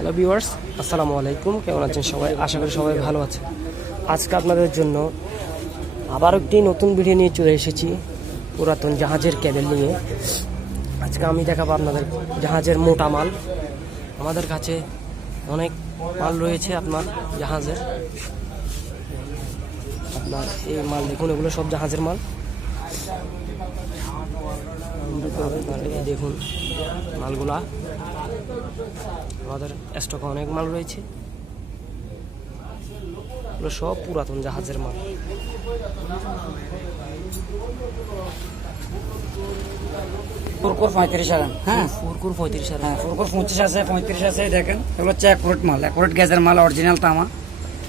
Hello viewers, আসসালামু আলাইকুম। কেমন আছেন সবাই? আশা করি সবাই ভালো আছে। আজকে আপনাদের জন্য আবার একটি নতুন ভিডিও নিয়ে চলে এসেছি, পুরাতন জাহাজের কেবেল নিয়ে। আজকে আমি দেখাবো আপনাদের জাহাজের মোটা মাল। আমাদের কাছে অনেক মাল রয়েছে আপনার জাহাজের। আপনার এই মাল দেখুন, এগুলো সব জাহাজের মাল। এই দেখুন মালগুলা, আমাদের স্টকে অনেক মাল রয়েছে। এগুলো সব পুরাতন জাহাজের মাল। ফুরকুর 35 আরাম, হ্যাঁ ফুরকুর 35 হ্যাঁ ফুরকুর 25 আছে, 35 আছে। দেখেন এগুলো হচ্ছে অ্যাকুরেট মাল, অ্যাকুরেট গ্যাসের মাল, অরিজিনাল তামা।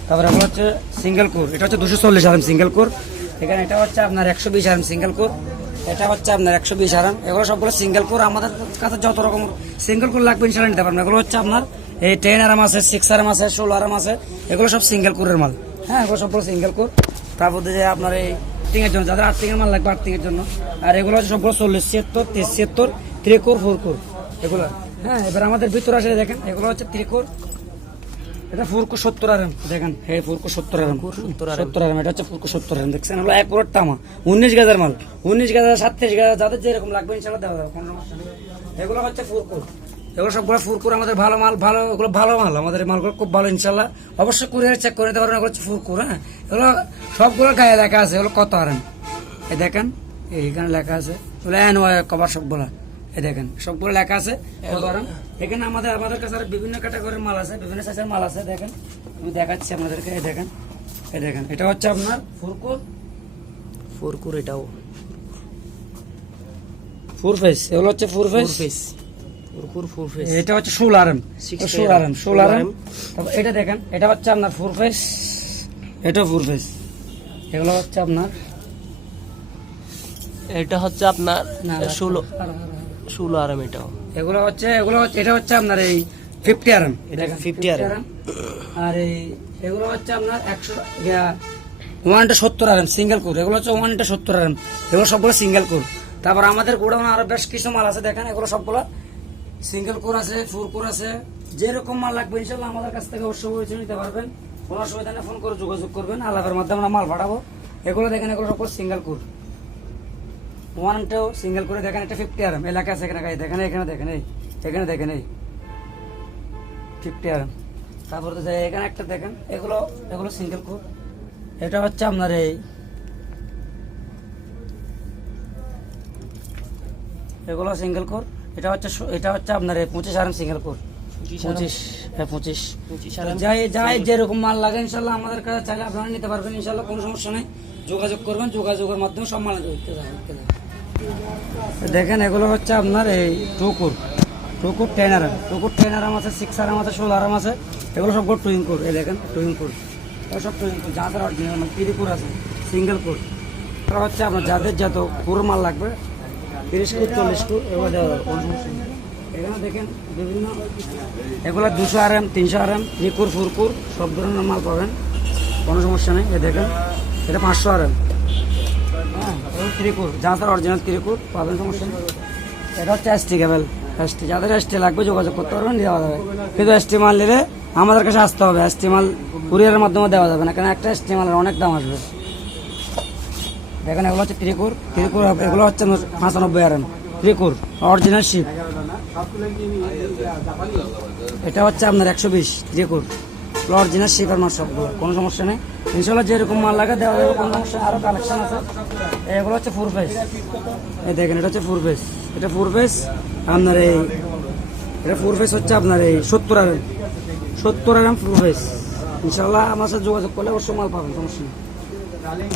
তারপরে এগুলো হচ্ছে সিঙ্গেল কোর, এটা হচ্ছে 240 আরাম সিঙ্গেল কোর। এখানে এটা হচ্ছে আপনার 120 আরাম সিঙ্গেল কোর, এটা হচ্ছে আপনার 120 আরাম। এগুলো সবগুলো সিঙ্গেল কোর। আমাদের কাছে যত রকম সিঙ্গেল কোর লাগবে ইনশাল্লাহ নিতে পারবেন। এগুলো হচ্ছে আপনার এই 10 আরাম আছে, 6 আরাম আছে, 16 আরাম আছে। এগুলো সব সিঙ্গেল কোরের মাল, হ্যাঁ এগুলো সবগুলো সিঙ্গেল কোর। তারপর যে আপনার এই আর্থিংয়ের জন্য, যাদের আর্থিংয়ের মাল লাগবে আর্থিংয়ের জন্য। আর এগুলো হচ্ছে সবগুলো 40, 76, 23, 76, 3 কোর, 4 কোর এগুলো। হ্যাঁ এবার আমাদের ভিতরে আসে দেখেন, এগুলো হচ্ছে 3 কোর। এটা ফুরকো 70 আরাম, দেখেন এই ফুরকো 70 আরাম, 70 আরাম। এটা হচ্ছে ফুরকো 70 আরাম, দেখছেন হলো অ্যাকুরেট তামা। 19 গাজার মাল, 19 গাজা, 37 গাজা, যাদের যেরকম লাগবে ইনশাআল্লাহ দেওয়া যাবে, কোনো সমস্যা নেই। এগুলো হচ্ছে ফুরকো, এগুলো সবগুলো ফুরকুর। আমাদের ভালো মাল, ভালো এগুলো ভালো মাল, আমাদের এই মালগুলো খুব ভালো ইনশাল্লাহ। অবশ্যই কুরিয়ার চেক করে নিতে পারবেন। এগুলো হচ্ছে ফুরকুর, হ্যাঁ এগুলো সবগুলো গায়ে লেখা আছে এগুলো কত আরাম। এই দেখেন এইখানে লেখা আছে এগুলো কভার সবগুলো। এই দেখেন সবগুলো লেখা আছে কত আরাম। এখানে আমাদের কাছে আর বিভিন্ন ক্যাটাগরির মাল আছে, বিভিন্ন সাইজের মাল আছে। দেখেন আমি দেখাচ্ছি আপনাদেরকে। এই দেখেন, এই দেখেন এটা হচ্ছে আপনার ফুরকুর, ফুরকুর এটাও ফুর ফেস। এগুলো হচ্ছে ফুর ফেস, ফুরকুর ফুল ফেস। এটা হচ্ছে 16 আরাম, 16 আরাম, 16 আরাম। তারপর এটা দেখেন, এটা হচ্ছে আপনার ফুর ফেস, এটা ফুর ফেস। এগুলো হচ্ছে আপনার, এটা হচ্ছে আপনার 16 আরাম। এটাও এগুলো হচ্ছে এটা হচ্ছে আপনার এই 50 আরাম, এটা 50 আরাম। আর এই এগুলো হচ্ছে আপনার 170 আরাম সিঙ্গেল কোর। এগুলো হচ্ছে 170 আরাম, এগুলো সবগুলো সিঙ্গেল কোর। তারপর আমাদের গোডাউনে আরো বেশ কিছু মাল আছে, দেখেন এগুলো সবগুলো সিঙ্গেল কোর আছে, ফোর কোর আছে। যেরকম মাল লাগবে ইনশাল্লাহ আমাদের কাছ থেকে অবশ্যই পরিচয় নিতে পারবেন। কোনো অসুবিধা নেই, ফোন করে যোগাযোগ করবেন, আলাপের মাধ্যমে আমরা মাল পাঠাবো। এগুলো দেখেন এগুলো সব সিঙ্গেল কোর, 1টাও সিঙ্গেল করে। দেখেন এটা 50 আরাম, এলাকা আছে এখানে, দেখেন এখানে দেখেন, এই এখানে দেখেন এই 50 আরাম। তারপর তো এখানে একটা দেখেন, এগুলো সিঙ্গেল কোর। এটা হচ্ছে আপনার এই এগুলো সিঙ্গেল কোর। এটা হচ্ছে আপনার 25 আরাম সিঙ্গেল কোর, 25 আরাম। যাই যেরকম মাল লাগে ইনশাল্লাহ আমাদের কাছে চাইলে আপনারা নিতে পারবেন ইনশাল্লাহ, কোনো সমস্যা নেই। যোগাযোগ করবেন, যোগাযোগের মাধ্যমে সব মাল দেখেন। এগুলো হচ্ছে আপনার এই টুকুর 10 আরাম, 10 আরাম আছে, 6 আরাম আছে, 16 আরাম আছে। এগুলো সবগুলো টুইং কোর। এই দেখেন টুইং কোর, এগুলো সব টুইং কোর। যাদের অরিজিনাল মানে 3 কোর আছে, সিঙ্গেল কোর। এগুলো হচ্ছে আপনার যাদের যত কোর মাল লাগবে, 30 কোর, 40 কোর, এগুলো দেওয়া যাবে, কোনো সমস্যা নেই। এখানে দেখেন বিভিন্ন, এগুলো 200 আরাম, 300 আরাম, 3 কোর, 4 কোর, সব ধরনের মাল পাবেন, কোনো সমস্যা নেই। এই দেখেন এটা 500 আরাম, হ্যাঁ এগুলো 3 কোর, যাদের অরিজিনাল 3 কোর পাবেন, সমস্যা নেই। এটা হচ্ছে এসটি কেবল, এসটি, যাদের এসটি লাগবে যোগাযোগ করতে পারবেন, দেওয়া যাবে। কিন্তু এসটি মাল নিলে আমাদের কাছে আসতে হবে। এসটি মাল কুরিয়ারের মাধ্যমে দেওয়া যাবে না, কারণ একটা এসটি মালের অনেক দাম আসবে। দেখেন এগুলো হচ্ছে 3 কোর, এগুলো হচ্ছে 95 আরাম 3 কোর, অরিজিনাল শিপ। এটা হচ্ছে আপনার 120 3 কোর, অরিজিনাল শিপের মাল সবগুলো, কোনো সমস্যা নেই ইনশাল্লাহ। যেরকম মাল লাগে দেওয়া যাবে, কোনো সমস্যা। আরো কালেকশন আছে। এগুলো হচ্ছে ফুর ফেস, এই দেখেন এটা হচ্ছে ফুর ফেস, এটা ফুর ফেস আপনার এই, এটা ফুর ফেস হচ্ছে আপনার এই 70 আরাম, 70 আরাম ফুর ফেস। ইনশাল্লাহ আমার সাথে যোগাযোগ করলে অবশ্যই মাল পাবেন, সমস্যা নেই।